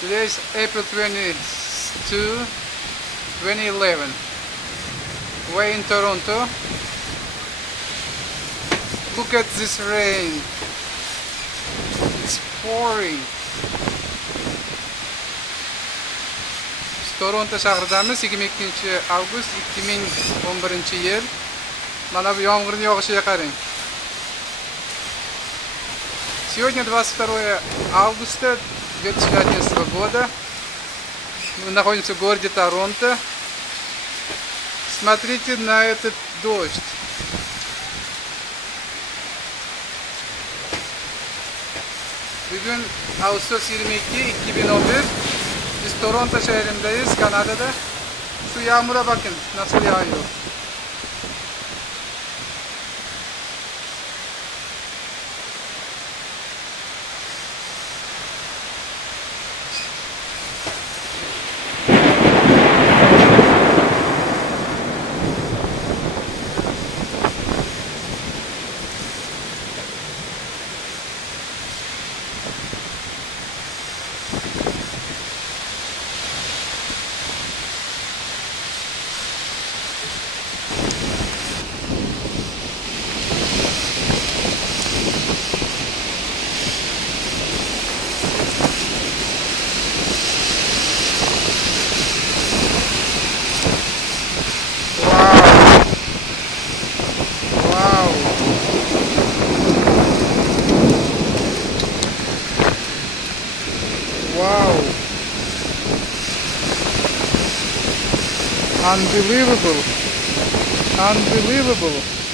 Today is April 22, 2011. We're in Toronto. Look at this rain. It's pouring. Toronto shahridamiz. 22 avgust 2011 yil. Mana bu yomg'irning yog'ishiga qarang. Сегодня 22 августа 2011 года. Мы находимся в городе Торонто. Смотрите на этот дождь. Bugün Ağustos 22, 2011. Biz Toronto şehrindeyiz, Kanada'da. Şu yağmura bakın nasıl yağıyor. Wow! Unbelievable! Unbelievable!